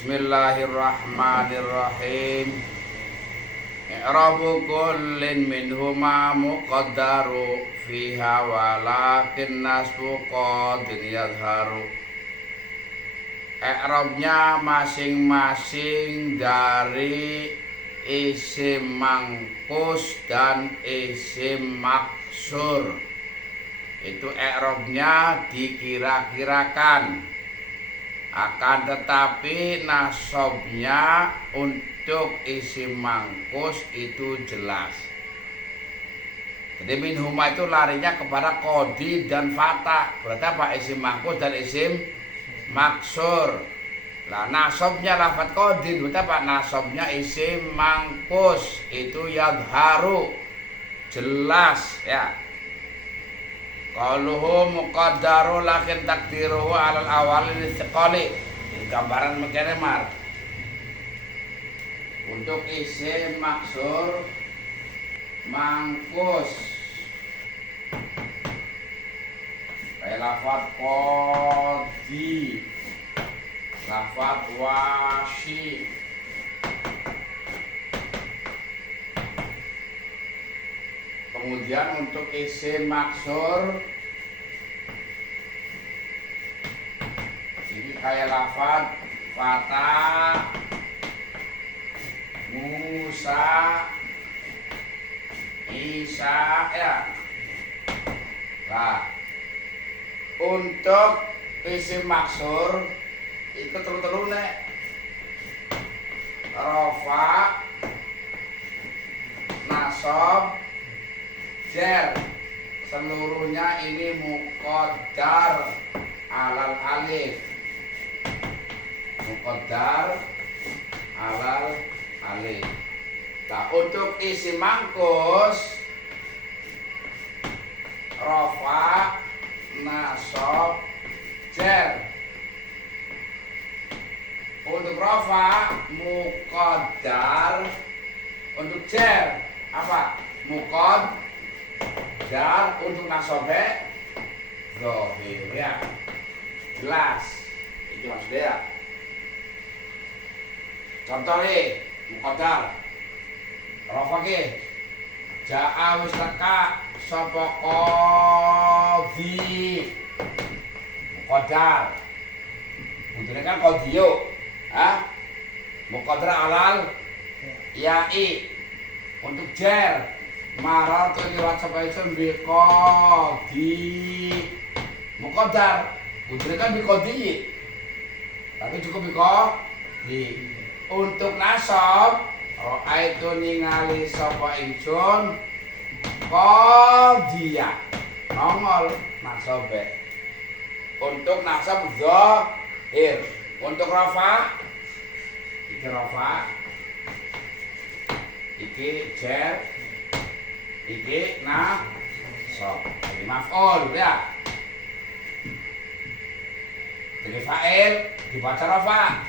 Bismillahirrahmanirrahim. I'rabu kullin minhuma muqaddaru fiha walakin nasbu qadin yadharu. I'rabnya masing-masing dari isim mangkus dan isim maksur. Itu i'rabnya dikira-kirakan. Akan tetapi nasabnya untuk isim mangkus itu jelas. Jadi minhuma itu larinya kepada qadi dan fatah. Berarti apa? Isim mangkus dan isim maksur. Nah, nasabnya lafadz qadi, berarti apa? Nasabnya isim mangkus itu yadharu, jelas ya. Qaluhu muqaddaru lakin takdiruhu alal awal listiqali. Ini gambaran mengkene mar. Untuk isim maksur mangkus kayak lafadz qadi, lafadz washi. Kemudian untuk isim maksur ini kayak lafadz fatah, Musa, Isa ya. Nah, untuk isim maksur itu terus nek rafa, nasab, jar, seluruhnya ini muqaddar alal alif, muqaddar alal alif. Nah, untuk isim mangkus rafa, nasab, jar. Untuk rafa muqaddar, untuk jar apa? Muqaddar. Untuk nasobe zahir ya, jelas itu maksudnya ya. Contoh nih muqaddar rafa ki ja'a wis teka sapa qadhi, muqaddar budine kan qadhiyo muqaddar alal ya'i. Untuk jar marah tuh lewat sampai itu biqadi muqaddar, udah kan biqadi tapi cukup biqadi. Untuk nasab itu ningali sapa ingsun qadiyah, nongol nasabe. Untuk nasab zahir. Untuk rafa iki rafa, iki jar, iki nasab. Jadi maf'ul ya. Jadi fa'il dibaca rafa.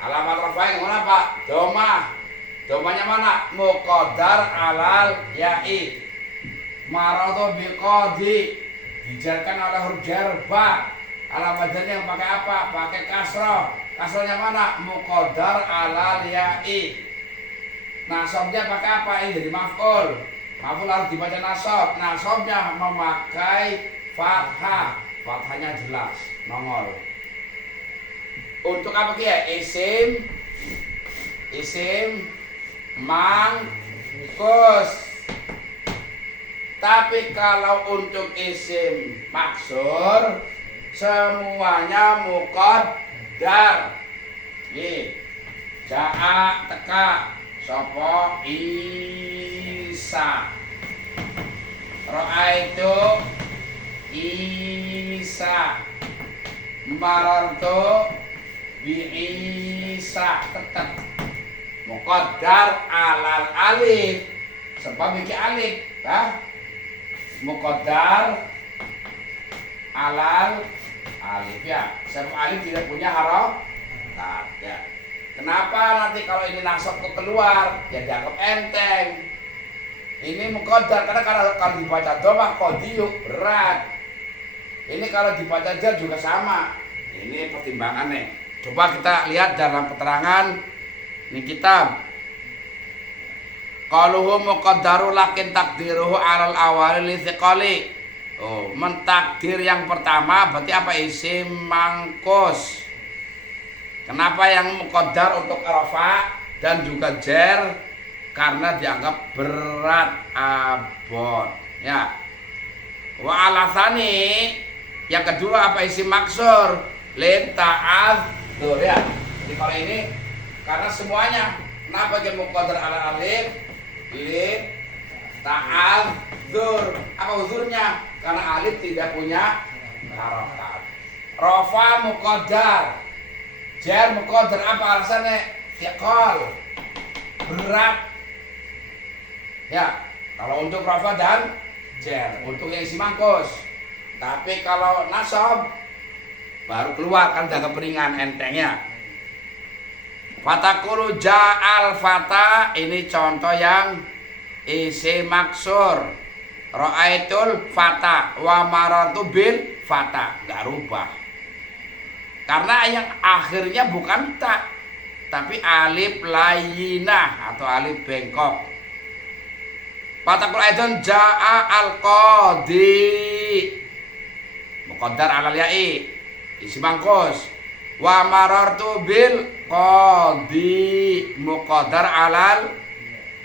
Alamat rafa yang mana Pak? Domah. Domahnya mana? Muqaddar alal ya'i. Maradu biqadi, dijarkan oleh huruf jar ba. Alamat jarnya yang pakai apa? Pakai kasroh. Kasrohnya mana? Muqaddar alal ya'i. Nasabnya pakai apa? Ini jadi maf'ul. Maf'ul harus dibaca nasab. Nasabnya memakai fathah. Fathahnya jelas, nongol. Untuk apa kia? Isim mangkus. Tapi kalau untuk isim maksur semuanya muqaddar. Nih, ja'a teka sapa Isa, ra'aitu Isa, marartu bi Isa. Tetap muqaddar alal alif, sebab iki alif muqaddar alal alif ya. Sebab alif tidak punya harokat ya. Kenapa nanti kalau ini nasab keluar ya dianggap enteng. Ini muqaddar karena kalau dibaca domah qadiyuk berat. Ini kalau dibaca jar juga sama. Ini pertimbangannya. Coba kita lihat dalam keterangan ini kitab. Qaluhu muqaddaru lakin takdiruhu alal awali li thiqali. Oh, mentakdir yang pertama berarti apa? Isim mangkus. Kenapa yang muqaddar untuk rafa dan juga jer? Karena dianggap berat abot. Ya. Wa alasani yang kedua apa? Isim maksur lin ta'adzur ya. Jadi kalau ini karena semuanya kenapa dia muqaddar ala alif lin ta'adzur. Apa uzurnya? Karena alif tidak punya harokat. Rafa muqaddar, jar muqaddar, apa alasannya? Thiqal, berat. Ya, kalau untuk rafa dan jar, untuk yang isi mangkus. Tapi kalau nasab baru keluar kan agak peringan entengnya. Fatakulu ja'al fata, ini contoh yang isi maksur. Ra'aitul fata wa marartu bil fata, enggak rubah. Karena yang akhirnya bukan ta, tapi alif layyinah atau alif bengkok. Fatakul aidon ja'a al-qadi muqaddar alal ya'i, isi mangkus. Wa marartu bil qadi muqaddar alal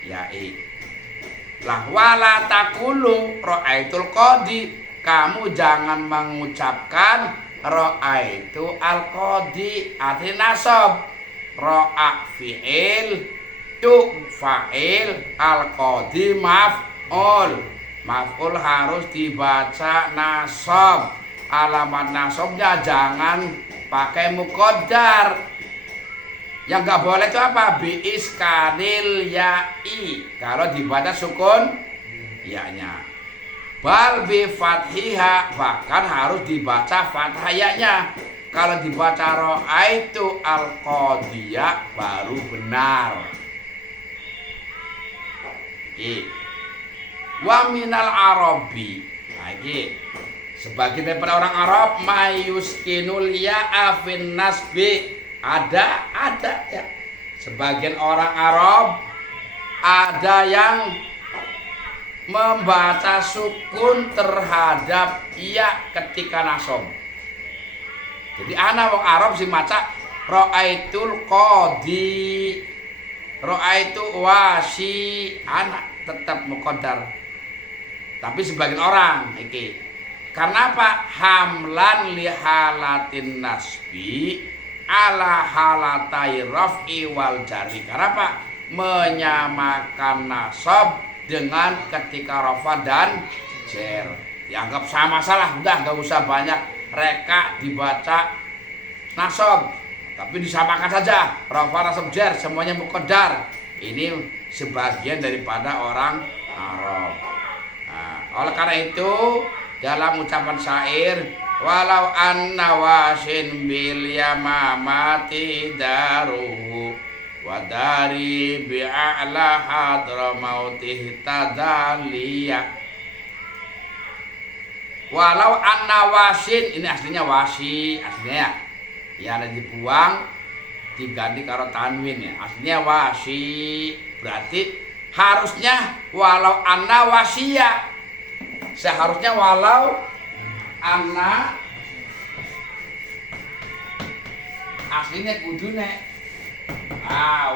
ya'i. Lah wala taqulu ra'aitul qadi, kamu jangan mengucapkan ra'aitu al-qadi arti nasab. Ra'a fi'il, tu fa'il, al-qadi maf'ul. Maf'ul harus dibaca nasab. Alamat nasabnya jangan pakai muqaddar. Yang nggak boleh itu apa? Biiskanil ya'i, kalau dibaca sukun ya-nya. Bal bi fathiha, bahkan harus dibaca fathah ya-nya. Kalau dibaca ra'aitu al-qadiyah baru benar. Wa minal arabi, lagi sebagian daripada orang Arab mayuskinul ya'a fin nasbi. Ada ya. Sebagian orang Arab ada yang membaca sukun terhadap ya ketika nasab. Jadi ana wong Arab sing maca ra'aitul qadi, ra'aitu wasi, anak tetap muqaddar. Tapi sebagian orang iki karena apa? Hamlan li halatin nasbi ala halatai raf'i wal jari. Karena apa? Menyamakan nasab dengan ketika rafa dan jer. Dianggap sama salah, udah nggak usah banyak reka dibaca nasab, tapi disamakan saja rafa nasab jer, semuanya muqaddar. Ini sebagian daripada orang Arab. Nah, oleh karena itu dalam ucapan syair, walau anna wasin bil yamamati daruhu wa dari bi'a'la hadramautih tadaliya. Walau anna wasin, ini aslinya wasi, aslinya ya ada dibuang diganti karo tanwin ya, aslinya wasi, berarti harusnya walau anna wasiya, seharusnya walau anna, aslinya kudune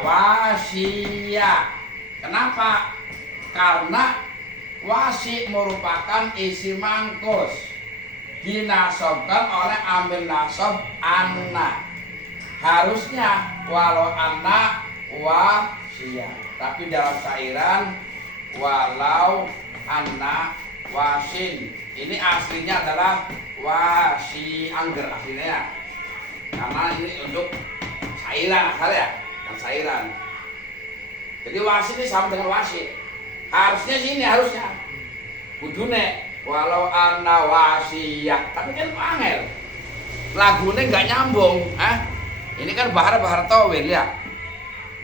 wasiya. Kenapa? Karena wasi merupakan isi mangkus, dinasobkan oleh ambil nasab anna. Harusnya walau anna wasiya, tapi dalam syairan walau anna wasin. Ini aslinya adalah wasi angger aslinya ya. Karena ini untuk syairan asal ya, dan syairan. Jadi wasi ini sama dengan wasi. Harusnya sini harusnya. Kudune walau anna wasiyah, tapi kan angel. Lagunya nggak nyambung, Ini kan bahar tawil ya.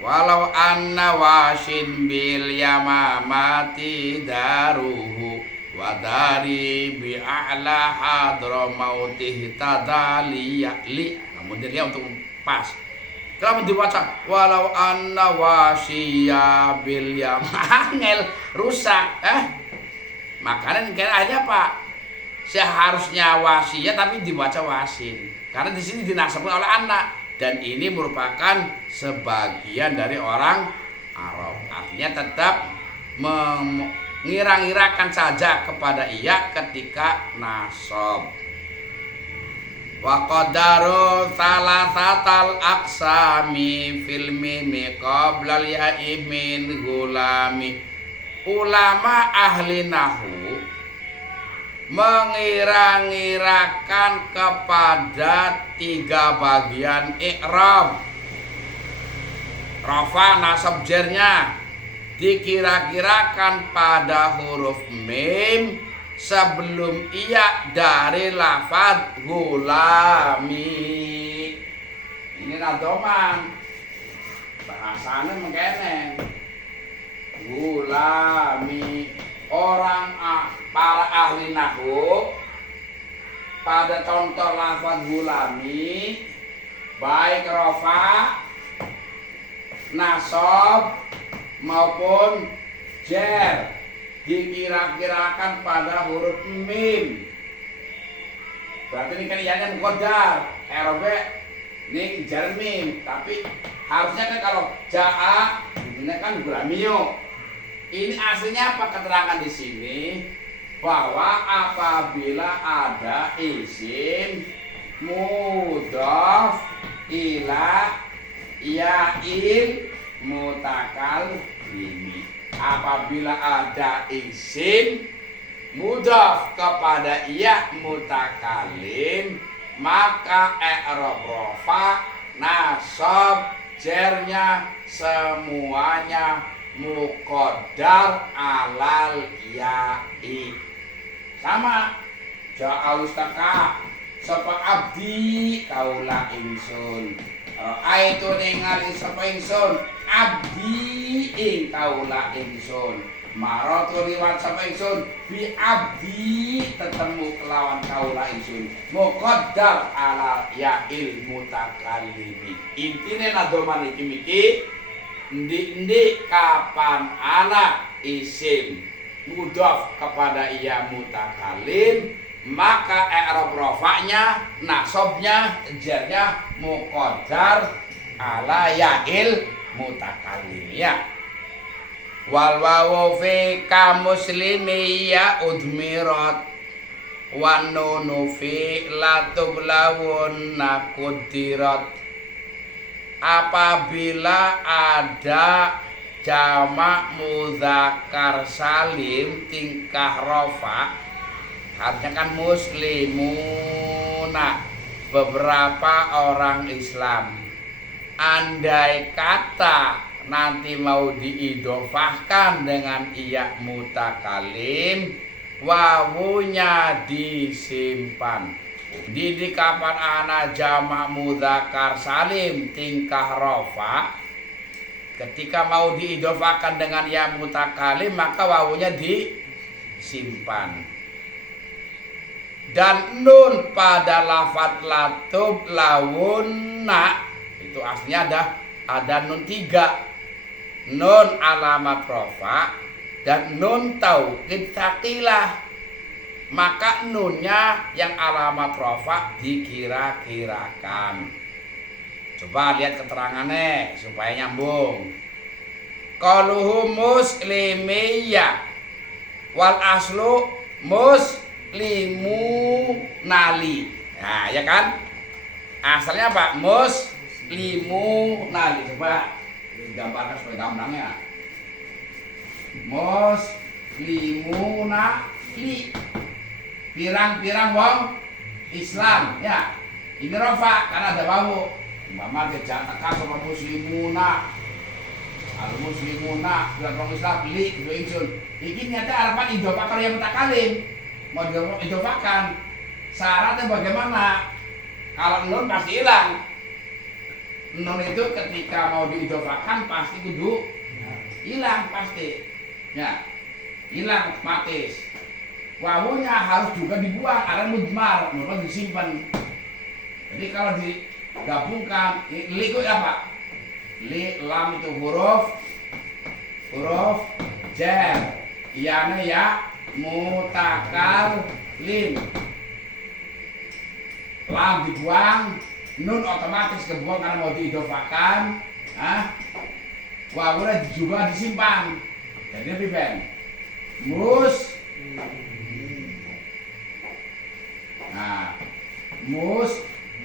Walau anna wasin bil yamamati daruhu wa dari bi'a'la hadramautih tadaliya li. Kemudian dia untuk pas. Kalau dibaca walau anna wasiya bil yam angel rusak makanya akhirnya Pak seharusnya wasiyah tapi dibaca wasin karena di sini dinasabkan oleh anak dan ini merupakan sebagian dari orang Arab artinya tetap mengira-ngirakan saja kepada iya ketika nasab. Wa qadaru salasatal aqsami fil mimi qabla al-ya'i min gulami. Ulama ahli nahwu mengira-ngirakan kepada 3 bagian i'rab. Rafa nasab jernya dikira-kirakan pada huruf mim sebelum iya dari lafaz gulami. Ini nadoman bahasanya mengkene gulami. Orang para ahli nahwu pada contoh lafaz gulami baik rafa nasab maupun jer dikira-kirakan pada huruf mim. Berarti ini kan ianya muqaddar, RB ini jar mim, tapi harusnya kan kalau jaa ini kan gulamiyo. Ini aslinya apa keterangan di sini bahwa apabila ada isim mudhaf ila ya'il mutakallimi. Apabila ada isim mudhaf kepada ya mutakalim maka i'rab rafa nasab jernya semuanya muqaddar alal ya'i. Sama ja'al istaka sapa abdi kaula ingsun aitu ningali sapa ingsun abdi ing kaula ingsun maratu liwat sapa ingsun bi abdi tetemu kelawan kaula ingsun muqaddar ala ya'il mutakallimi. Intine nadoman iki miki endi kapan ana isim mudhaf kepada iya mutakallim maka i'rab rafa'nya nasabnya jarnya muqaddar ala ya'il mutakallim ya. Wal wawu fi ka muslimi ya udmirat wan nunu fi la tublawun nakudirat. Apabila ada jamak muzakkar salim tingkah rafa artinya kan muslimuna beberapa orang Islam andai kata nanti mau diidofahkan dengan iya mutakalim wawunya disimpan. Di kapan ana jamak mudzakkar salim tingkah rafa ketika mau diidofahkan dengan ya mutakalim maka wawunya disimpan. Dan nun pada lafadz latub lawunna itu aslinya ada nun 3 nun alamat rafa dan nun taukid tsaqilah maka nunnya yang alamat rafa dikira-kirakan. Coba lihat keterangannya supaya nyambung. Qaluhu muslimiyya wal aslu muslimu nali. Nah, ya kan? Asalnya apa? Muslimu nali. Coba digambarkan supaya gambarnya. Muslimu nali. Pirang-pirang wong Islam ya. Ini rafa karena ada wawu. Mama dicatatkan sama muslimuna. Al muslimuna pirang Islam li itu ingsun. Iki nyata harapan idofah kalau yang mutakalim. Mau diidofahkan. Syaratnya bagaimana? Kalau nun pasti hilang. Nun itu ketika mau diidofahkan pasti kudu hilang pasti. Ya. Hilang otomatis. Wawunya harus juga dibuang karena mudmar, mudmar disimpan. Jadi kalau gabungkan. Li itu apa? Li, lam itu huruf jar. Iyane ya mutakallim. Lam dibuang, nun otomatis kebuang karena mau diidofakan. Wawunya juga disimpan. Jadi lebih ben.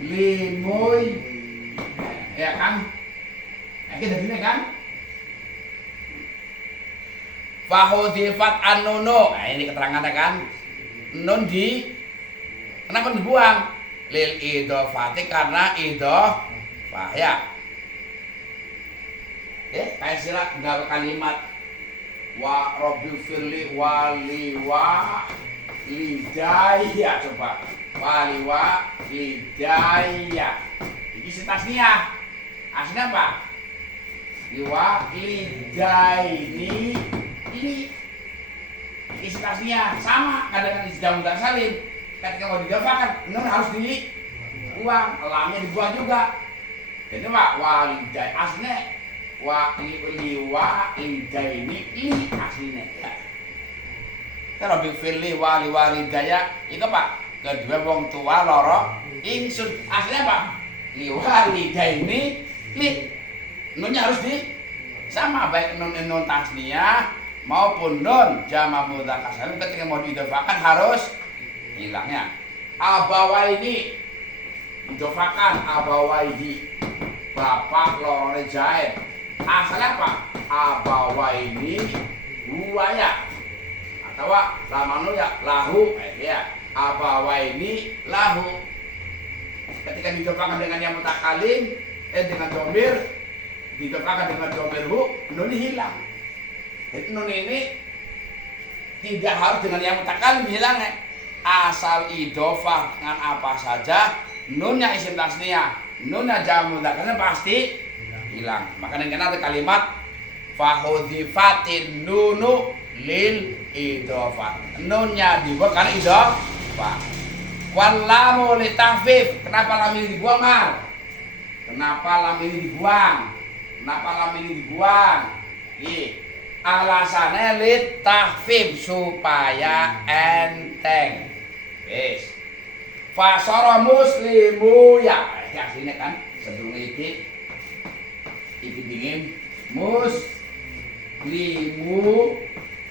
Muslimuy, ya kan? Kita gini kan? Fahudifat an-nunu. Nah, ini keterangannya kan? Nun kenapa dibuang? Lil idofati karena idofah ya. Kayak sila gawe kalimat wa rabbil firli waliwa lidaya, coba waliwa lidaya. Ini tasniyah. Aslinya apa? Liwa lidaini. Ini tasniyah sama kadang jamu dan salim. Ketika mau didofakan, nun harus dibuang, lamnya dibuang juga. Jadi pak walidai aslinya liwa lidaini li aslinya. Kalau bifirli wali walidaya, itu pak kedua wong tua loro ingsun aslinya pak liwa lidaini li. Nunnya harus sama baik nun tasniyah maupun nun jama mudzakkar salim ketika mau diidofakan harus hilangnya. Abawaini diidofakan abawaidi, bapak lorone Zaid. Asalnya apa? Abawaini buaya atau lamanu ya lahu ya abawaini lahu. Ketika diidofakan dengan yang mutakalim dengan domir, didofakan dengan domir hu, nun hilang. Jadi nun ini tidak harus dengan yang mutakalim hilangnya. Asal idofah dengan apa saja, nunnya isim tasniyah, nunnya jamu mudzakkar pasti hilang. Makanya kena ada kalimat fahudhifatin nunu lil idofah. Nunnya dibuang karena idofah. Wallamu litahfif. Kenapa lam ini dibuang, Mal? Kenapa lam ini dibuang? Alasannya litahfif supaya enteng. Wis. Fasara muslimu ya. Aslinya kan sedurung iki dingin muslimu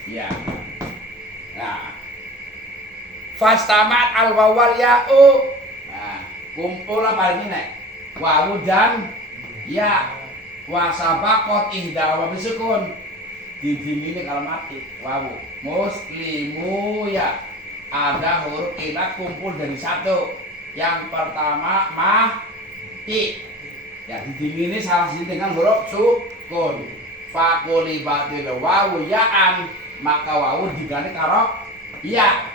ya. Nah, fastamat al wawal ya'u. Nah, kumpul apa ini nek? Wawu dan ya. Wasabaqat ihda wa bisukun. Didingini kalau mati wawu. Muslimu ya. Ada huruf ilat kumpul dari satu. Yang pertama mati. Ya didingini salah sini dengan huruf sukun. Faqulibatil wawu ya'an, maka wawu diganti karo ya.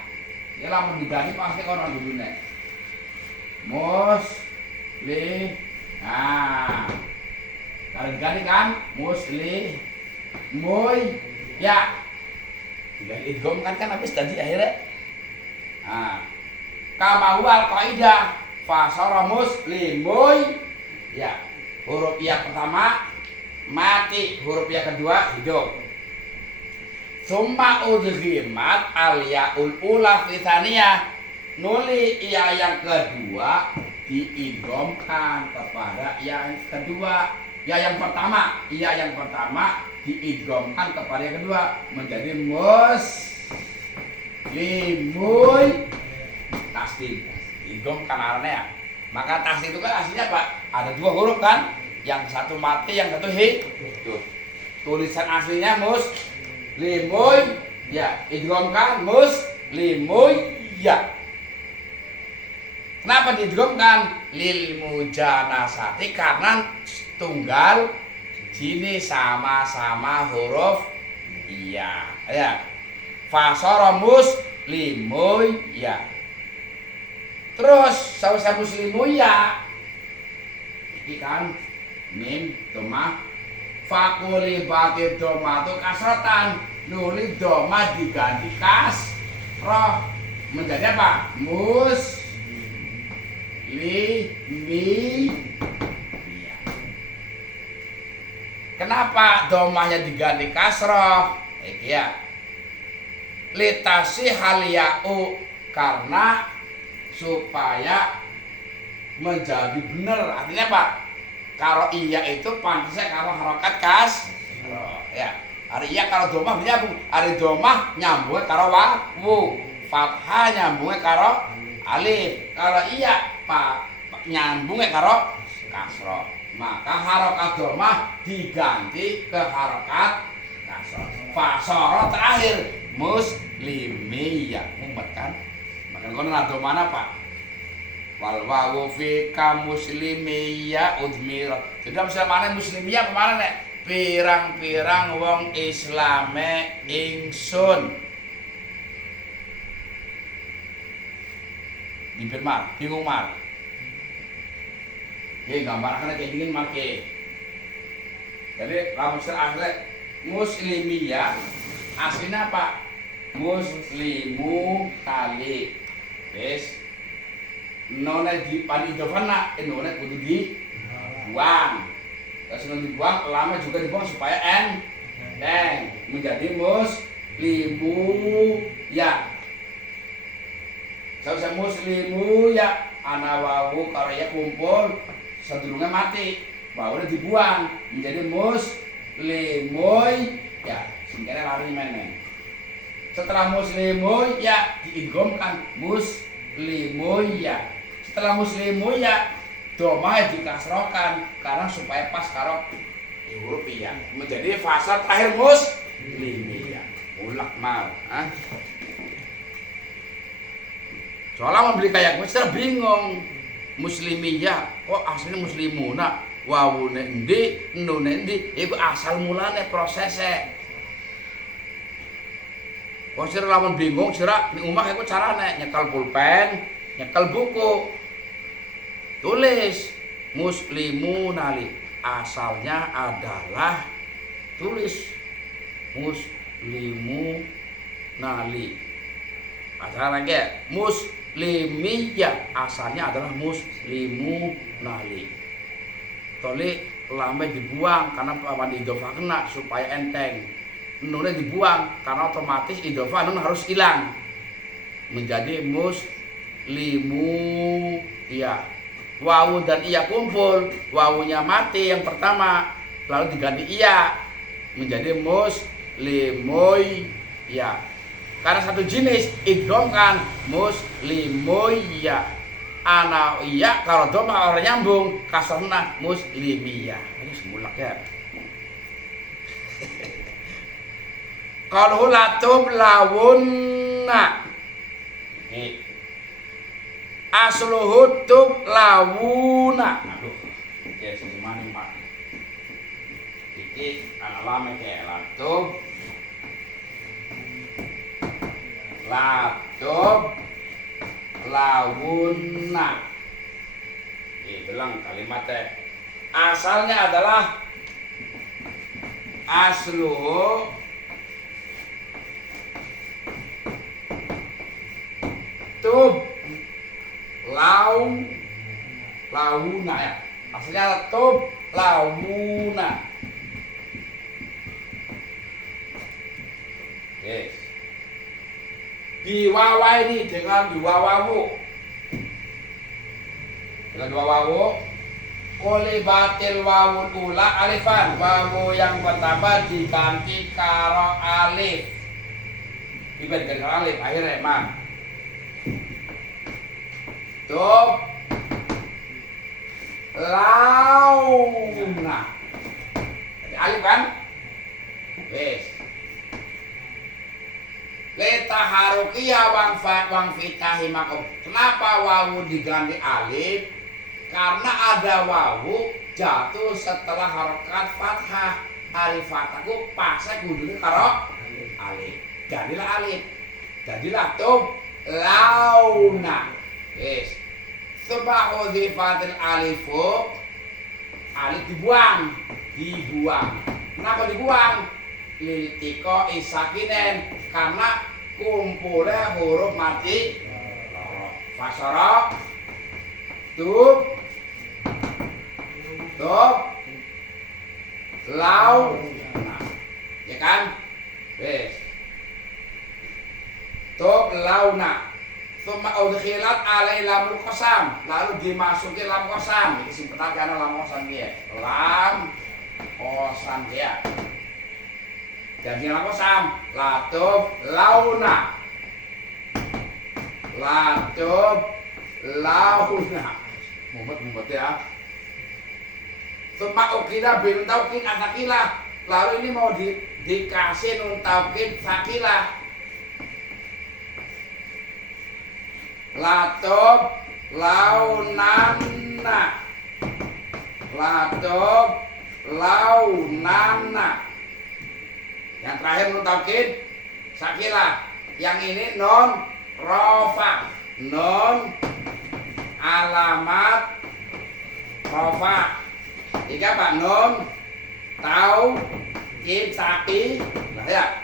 Ya lamun diganti pasti kono dulune. Muslim. Nah. Kalau diganti kan muslim. Muy ya. Tidak idgham kan habis tadi akhirnya. Nah, kama huwal qaidah fasara muslimuy ya. Huruf ya pertama mati, huruf ya kedua hidup. Summa udghimat al yaul ula fi tsaniyah. Nuli ya yang kedua diidghamkan kepada yang kedua. Ya yang pertama diidghamkan kepada yang kedua menjadi muslimuy tasdid. Idgham kan artinya. Maka tasdid itu kan aslinya Pak, ada dua huruf kan? Yang satu mati, yang satu hidup. Tulisan aslinya muslimuy ya, idghamkan muslimuy ya. Kenapa diidghamkan? Lil mujanasati karena tunggal sini sama-sama huruf iya ya. Fasara muslimuy ya. Terus sawise muslimuy ya iki kan mim dhamma faqulibatil dhammatu kasratan, nuli dhamma diganti kasrah menjadi apa? muslimiyah. Kenapa domahnya diganti kasroh? Iki ya. Litasi haliyau, karena supaya menjadi benar. Artinya apa? Kalau iya itu pantasnya kalau harokat kasroh. Ya. Hari iya kalau domah nyambung. Hari domah nyambungnya karo wawu. Fathah nyambungnya karo alif. Kalau iya pak nyambungnya karo kasroh. Maka harokat domah diganti ke harokat kasroh. Fasoro terakhir muslimiyah, umat kan. Maka kono nado mana pak? Wal wawu fika muslimiyah udmir. Jadi misalnya muslimiyah kemana nek? Pirang-pirang wong Islame ingsun. Dipir mar, bingung mar. Gambarkan kayak dingin make. Jadi lamun asli muslimiyah aslinya apa? Muslimu kali. Wis nona di panidofana, nona kudu dibuang. Terus nona dibuang, lama juga dibuang supaya enteng menjadi muslimu ya. Saya muslimu ya, ana wawu kalau ya kumpul sedurunge mati, baunya dibuang menjadi muslimuy ya, singkatnya lari meneng. Setelah muslimuy ya diidghamkan muslimuy ya. Setelah muslimuy ya domah dikasrokan karena supaya pas karo huruf ya menjadi fasa terakhir muslimiyah. Ulak mal, soalnya membeli kayak gue bingung. Muslimiyah, kok aslinya muslimuna, wawune endi, nune endi, itu asal mulane prosesnya. Kok sira lamun bingung, sira ning omah iku carane nyekel pulpen, nyekel buku. Tulis muslimuna li, asalnya adalah tulis muslimu nali. Asalnya lagi muslimiyah, asalnya adalah muslimu nali. Toli lambe dibuang karena paman idhofah kena supaya enteng. Nunnya dibuang karena otomatis idhofah nun harus hilang menjadi muslimu ya. Wawu dan iya kumpul, wawunya mati yang pertama lalu diganti iya menjadi muslimuy ya. Karena satu jenis idgham muslimuya. Ana iya kalau doma orang nyambung kasrna muslimiyah. Ini semulak ya. Kalau latub lawunna. Asluhu tub lawuna. Aduh. Ya semana Pak. Iki ana lame kayak latub lawunna. Bilang kalimatnya asalnya adalah asluhu tub lawuna ya. Asalnya tub lawuna. Yes. Diwawa ini dengan dua wawu. Dengan dua wawu. Kulibatil wawul ula alifan. Wawu yang pertama diganti karo alif. Diganti karo alif akhirnya mah. Tub launa. Jadi alif kan? Wes. Leta harukiyah wang fitahi makom. Kenapa wawu diganti alif? Karena ada wawu jatuh setelah harokat fathah. Alif fathahku pasnya kudunya karo alif. Jadilah alif. Jadilah tub launa. Yes. Sebahu zifatil alifu. Alif dibuang. Kenapa dibuang? Liltiko isakinen, karena kumpulnya huruf mati. Fasara tub, tub, lau, nah, ya kan? Wes. Tub launa. Tsumma udkhilat alai lamul qasam, lalu dimasuki lam qasam. Iki sing penting karena lam qasam ya. Lam qasam ya. Jadi lam qasam, latub launa. Latub launa. Mumet ya. Tsumma ukida bin taukid asakila. Lalu ini mau dikasih nun taukid sakila. Latub launanna, latub launanna. Yang terakhir nun taukid sakila. Yang ini non rofa, non alamat rofa. Tiga pak non tau kid saki. Nah ya,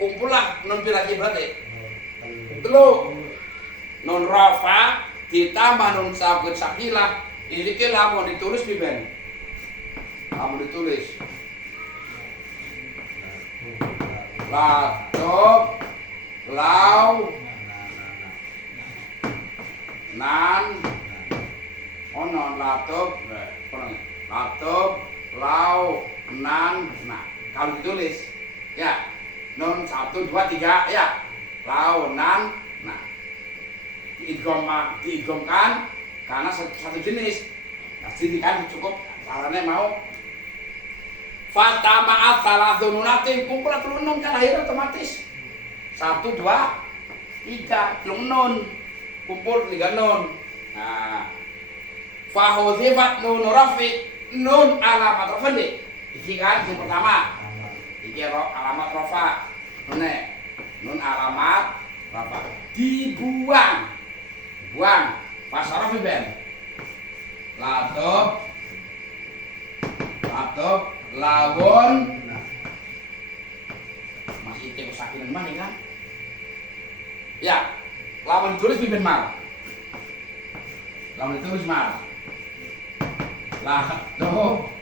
kumpulah non pilaki berarti. Dulu non rafa ditambah non sakit sakilah ini kira mau ditulis di ben kamu ditulis latub lau nan non latub lau nan. Nah kalau ditulis ya non 1 2 3 ya launan. Nah diidghamkan karena satu jenis. Jadi kan cukup caranya mau fatamaat salah nunatin kumpul telur nun kan lahir otomatis 1 2 3 telur nun kumpul 3 nun. Nah fahuzifat nun rafi nun alamat rafa deh. Iki kan yang pertama iki alamat rafa nun alamat rafa dibuang pasaraf ben latub lawon masih itu sakinan mana kan ya lawan tulis pimpin mal lawan tulis mal latub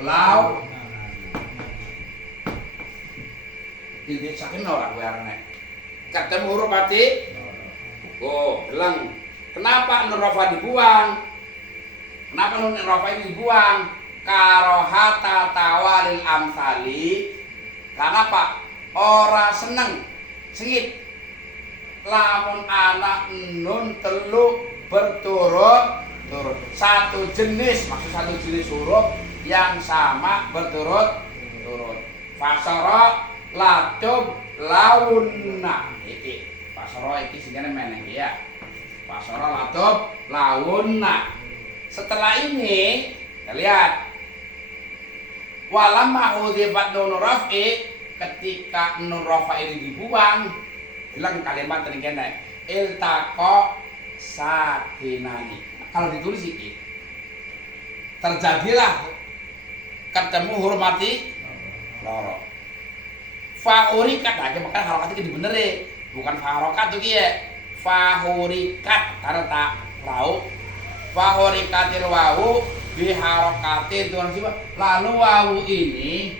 lau ini sakinan orang biarnya ketemu huruf mati. Oh, bilang kenapa nun rafa dibuang? Kenapa nun rafa ini dibuang? Karohata tawalil amsali. Karena Pak, ora seneng sengit lamun anak nun telu berturut-turut satu jenis, maksud satu jenis huruf yang sama berturut-turut. Fasara latub launa iki pasoro iki singkane meneng ya. Pasoro latub launa. Setelah ini kita lihat walamma udzifat nun rafi, ketika nun rafa ini dibuang bilang kalimat tadi kene iltaqa sakinani. Kalau ditulis iki terjadilah ketemu huruf mati loro. Fahurikat lagi makanya harokat itu dibeneri bukan faharokat tuh ya fahurikat karena tak lau fahurikatil wawu biharokatin tuan siapa lalu wawu ini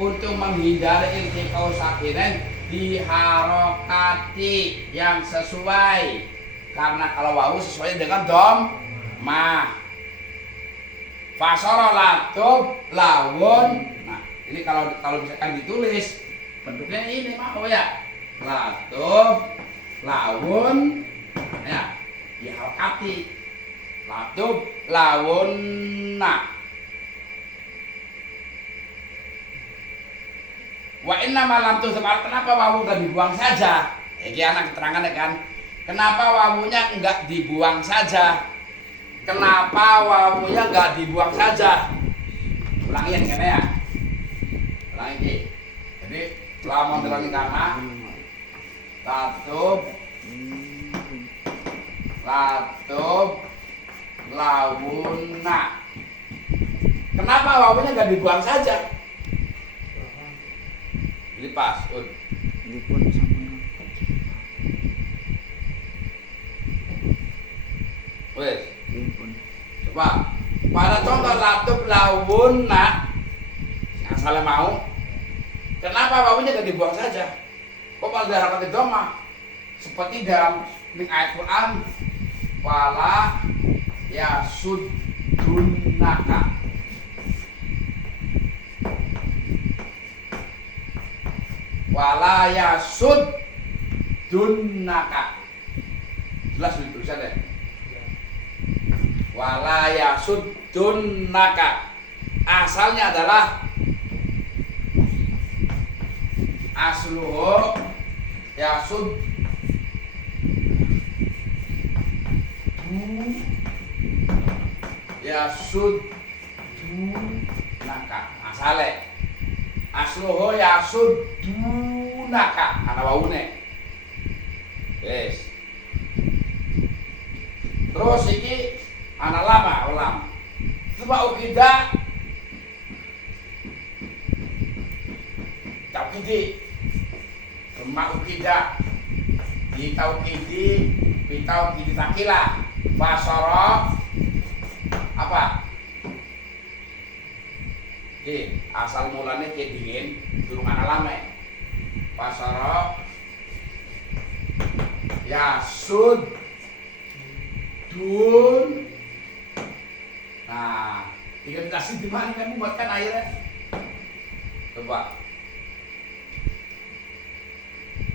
untuk menghindari iltiqau sakinen diharokati yang sesuai karena kalau wawu sesuai dengan dom ma fasara latub lawun. Nah ini kalau misalkan ditulis bentuknya ini mau ya latub lawun ya diharokati latub lawunna. Wa inna malam tuh sebab kenapa wawu nggak dibuang saja? Ini anak keterangan ya kan? Kenapa wawunya nggak dibuang saja? Kenapa wawunya nggak dibuang saja? Ulangin kan ya? Ulangin. Jadi selama terangin karena latub lawunna. Kenapa wawunya nggak dibuang saja? Ini pas, Wes. Coba pada contoh latub lawunna asalnya mau. Kenapa wawunya gak dibuang saja? Kok malah diharapkan doma? Seperti dalam ayat Quran, wala yasuddunaka. Wala yasuddunaka. Jelas di tulisannya. Wala yasuddunaka. Asalnya adalah asluhu yasud yasuddunaka. Asale asluhu yasuddunaka ana waune. Yes. Terus iki ana lama ulam. Coba ukida taukidi rumah ukida di taukidi takila basara apa? Oke, asal mulanya kayak dingin durung ana lame. Basara yasud dun. Nah, tinggal dikasih di mana kan buatkan airnya. Coba.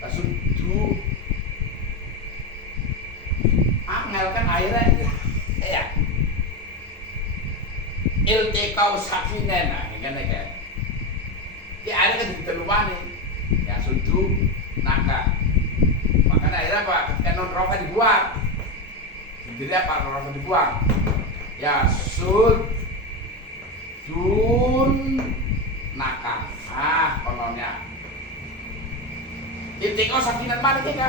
Yasud du. Angel kan airnya. Ya. Iltiqau sakinen, nah ini kan. Di airnya kan ditelumani. Yasud du naka. Makanya akhirnya apa? Ketika non rofa dibuang. Jadi apa non rofa dibuang? Ya sud dun naka. Ah, kononnya. Intikau sakinan mana kita?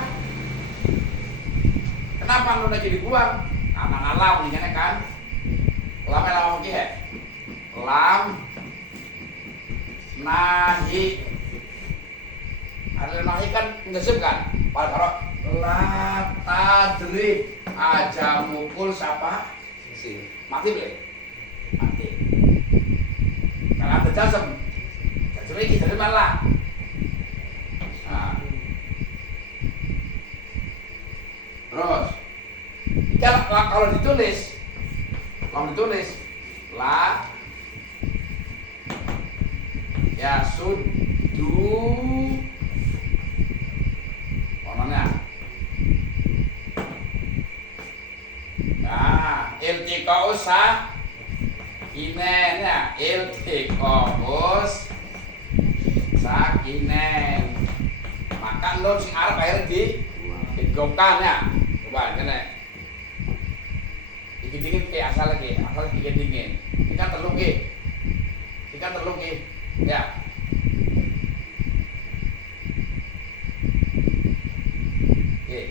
Kenapa non lagi dibuang? Karena ngalam ini kan? Lama lagi ya. Lam nahi. Ada nahi kan ngesip kan? Kalau la tadrib aja mukul siapa? Si mati boleh? Mati. Kalau ada jasem, jasem ini jadi malah. Nah. Terus, kalau ditulis la yasuddu mana? Nah, iltiqa'us sakinen ya, iltiqa'us sakinen. Maka nun sing arep akhirnya digongkan ya. Coba ngene. Iki dingin ke asal lagi, asal bikin dingin. Ikan telung ki. Ya.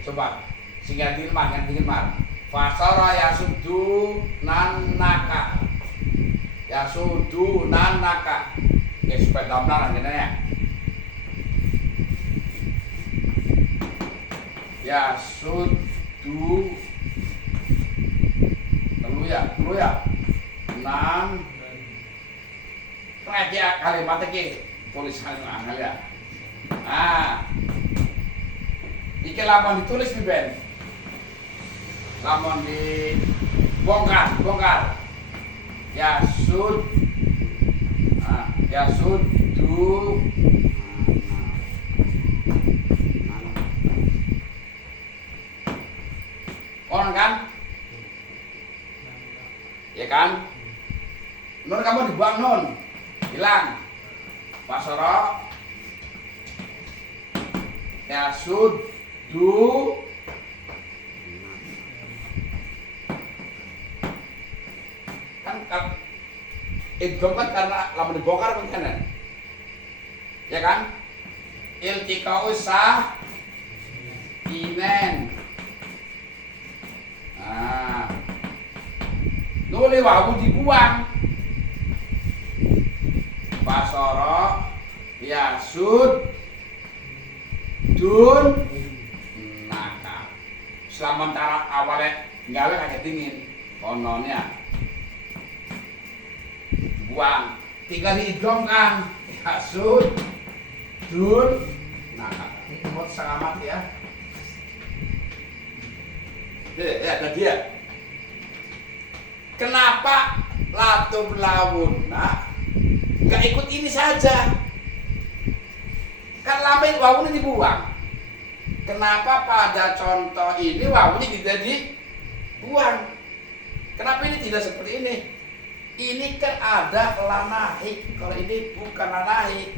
Coba sehingga dingin mar. Fasara yasuddu nanaka. Yasuddu nanaka. Oke, supaya benar ngene ya. Yasuddu telu ya. Nan. Terakhir ya kalimat iki tulisan angel ya. Nah. Iki lamun ditulis di ben. Lamun dibongkar. Yasud. Nah, yasuddu. Orang kan? Ya kan? Nun kamu dibuang nun. Hilang. Basara yasuddu kan idgham kan karena lamun dibongkar kan ya kan iltiqa'us sakinen. Nah nuli wawu dibuang basara yasud dun naka sementara awalnya gawe kaget dingin kononnya buang tinggal diidghamkan yasud dun nah mau sangat ya tadi ya kenapa latub lawuna nggak ikut ini saja kan lamen wawunya dibuang kenapa pada contoh ini wawunya tidak dibuang kenapa ini tidak seperti ini ini kan ada lanahi kalau ini bukan lanahi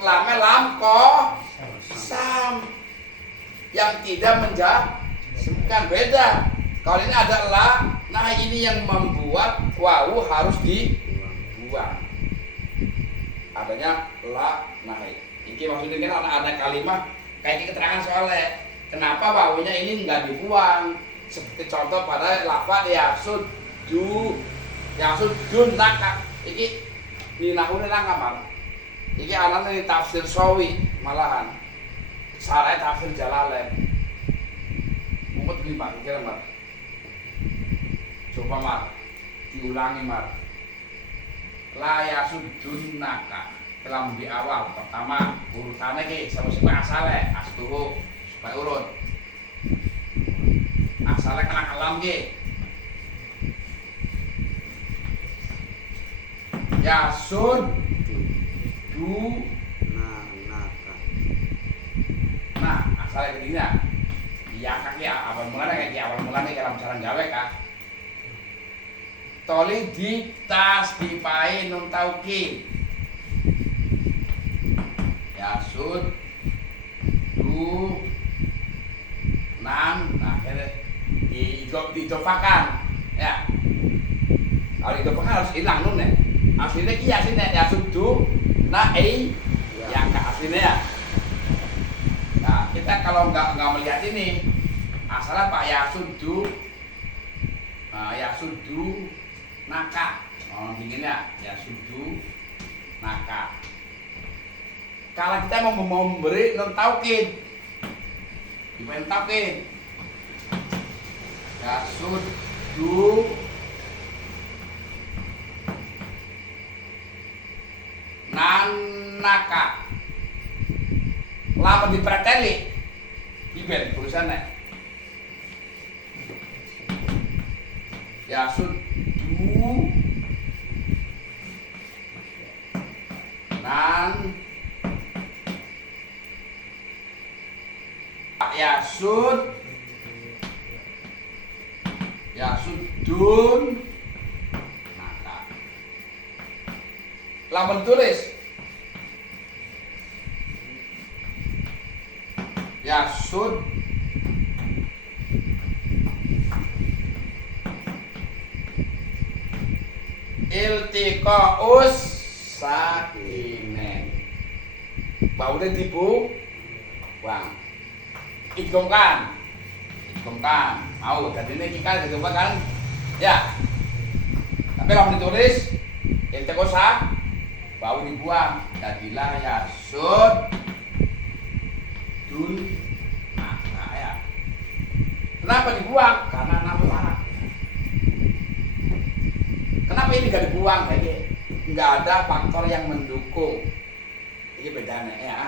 lame lamko sam yang tidak menjadikan beda kalau ini ada la nah ini yang membuat wawu harus dibuang adanya la nahi ini maksudnya kan ada kalimat kayak keterangan soalnya kenapa wawunya ini nggak dibuang seperti contoh pada lafaz yasudun naka iki ninahune nang kamar iki anane di tafsir sawi malahan sarai tafsir jalalain umut lima kira mar coba mar diulangi mar la yasudun naka dalam di awal pertama urutannya ki sama-sama asale astuhu supaya urut asale kena kalam ki yasud du nah asalnya begini ya kaki awal mulanya kayak awal mulanya dalam cara gawe kak toli di tas dipai nun tauki yasud du nan nah didofakan ya kalau didofakan harus hilang nun ya aslinya ki aslinya yasuddu nah yang ke aslinya ya nah kita kalau nggak melihat ini asalnya pak yasuddu yasuddu naka dinginnya yasuddu naka kalau kita mau memberi non taukid gimana taukid yasuddu nanaka lama dipreteli iben tulisannya yasuddu nan yasuddun naka lamun tulis yasud iltiqaus sakinen baunya dibu bang idghamkan mau jadi ini kita idghamkan ya tapi kalau ditulis iltiqaus bau dibuang jadilah yasud dun nah ya kenapa dibuang karena nama Arab kenapa ini gak dibuang lagi nggak ada faktor yang mendukung ini bedanya ya